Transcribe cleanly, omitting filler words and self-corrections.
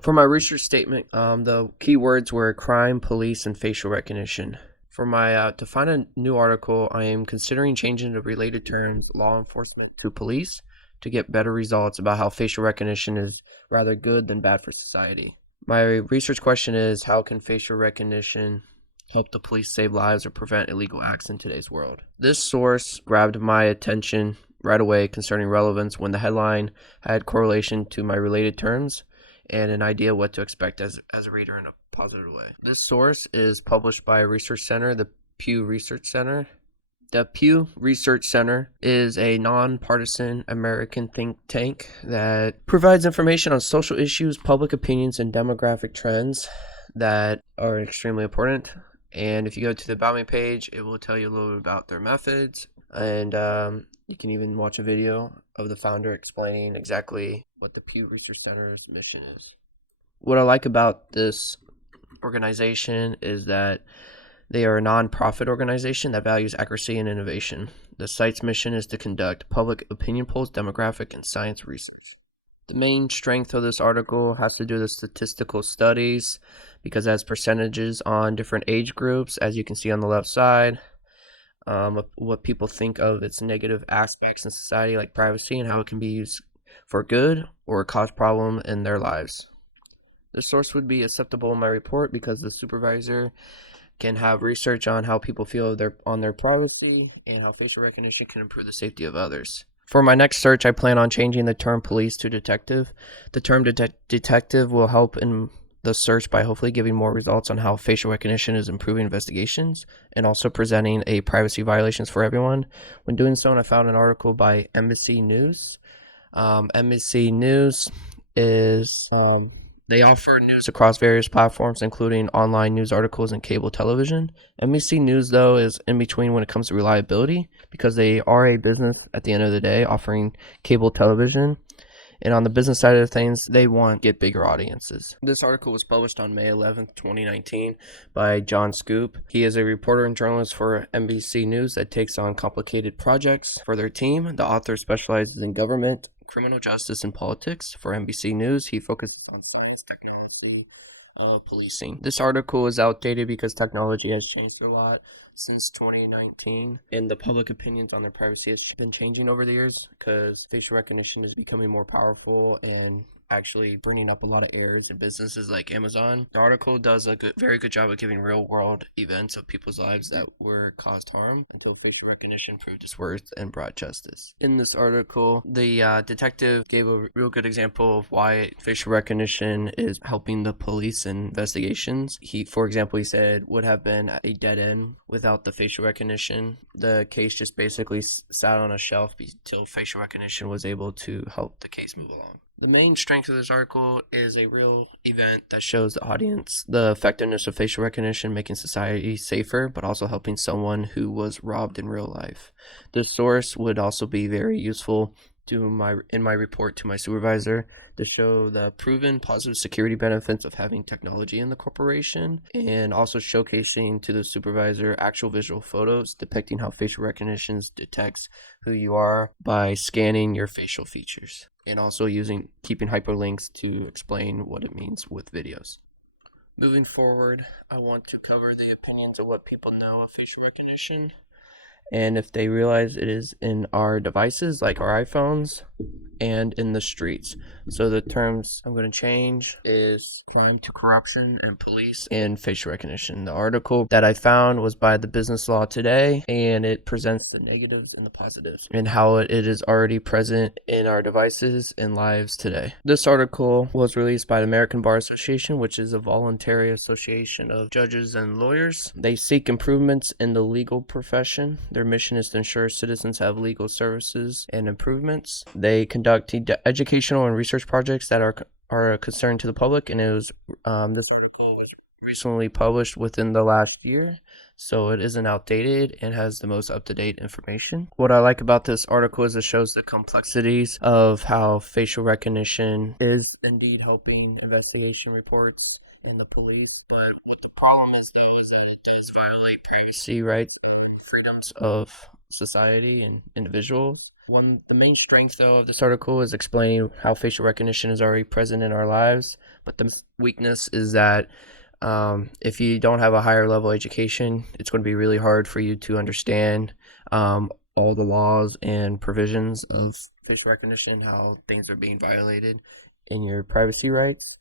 For my research statement, the keywords were crime, police, and facial recognition. For my to find a new article, I am considering changing the related terms law enforcement to police to get better results about how facial recognition is rather good than bad for society. My research question is, how can facial recognition help the police save lives or prevent illegal acts in today's world? This source grabbed my attention right away concerning relevance when the headline had correlation to my related terms and an idea what to expect as a reader in a positive way. This source is published by a research center, the Pew Research Center. The Pew Research Center is a nonpartisan American think tank that provides information on social issues, public opinions, and demographic trends that are extremely important. And if you go to the About Me page, it will tell you a little bit about their methods. And you can even watch a video of the founder explaining exactly what the Pew Research Center's mission is. What I like about this organization is that they are a nonprofit organization that values accuracy and innovation. The site's mission is to conduct public opinion polls, demographic, and science research. The main strength of this article has to do with statistical studies because it has percentages on different age groups, as you can see on the left side, what people think of its negative aspects in society like privacy and how it can be used for good or cause problem in their lives. The source would be acceptable in my report because the supervisor can have research on how people feel on their privacy and how facial recognition can improve the safety of others. For my next search, I plan on changing the term police to detective. The term detective will help in the search by hopefully giving more results on how facial recognition is improving investigations and also presenting a privacy violations for everyone. When doing so, I found an article by Embassy News. Embassy News is they offer news across various platforms, including online news articles and cable television. NBC News, though, is in between when it comes to reliability because they are a business at the end of the day offering cable television. And on the business side of things, they want to get bigger audiences. This article was published on May 11th, 2019 by John Scoop. He is a reporter and journalist for NBC News that takes on complicated projects for their team. The author specializes in government, criminal justice, and politics. For NBC News, he focuses on science, technology, policing. This article is outdated because technology has changed a lot since 2019, and the public opinions on their privacy has been changing over the years because facial recognition is becoming more powerful and actually bringing up a lot of errors in businesses like Amazon. The article does a very good job of giving real world events of people's lives that were caused harm until facial recognition proved its worth and brought justice. In this article, the detective gave a real good example of why facial recognition is helping the police in investigations. For example, he said would have been a dead end without the facial recognition. The case just basically sat on a shelf until facial recognition was able to help the case move along. The main strength of this article is a real event that shows the audience the effectiveness of facial recognition making society safer, but also helping someone who was robbed in real life. The source would also be very useful in my report to my supervisor to show the proven positive security benefits of having technology in the corporation, and also showcasing to the supervisor actual visual photos depicting how facial recognition detects who you are by scanning your facial features, and also keeping hyperlinks to explain what it means with videos. Moving forward, I want to cover the opinions of what people know of facial recognition and if they realize it is in our devices like our iPhones and in the streets. So the terms I'm going to change is crime to corruption and police and facial recognition. The article that I found was by the Business Law Today, and it presents the negatives and the positives and how it is already present in our devices and lives today. This article was released by the American Bar Association, which is a voluntary association of judges and lawyers. They seek improvements in the legal profession. Their mission is to ensure citizens have legal services and improvements. They conduct educational and research projects that are a concern to the public, and this article was recently published within the last year, so it isn't outdated and has the most up-to-date information. What I like about this article is it shows the complexities of how facial recognition is indeed helping investigation reports and the police, but what the problem is though is that it does violate privacy rights and freedoms of society and individuals. The main strength though of this article is explaining how facial recognition is already present in our lives, but the weakness is that if you don't have a higher level education, it's going to be really hard for you to understand all the laws and provisions of facial recognition, how things are being violated in your privacy rights.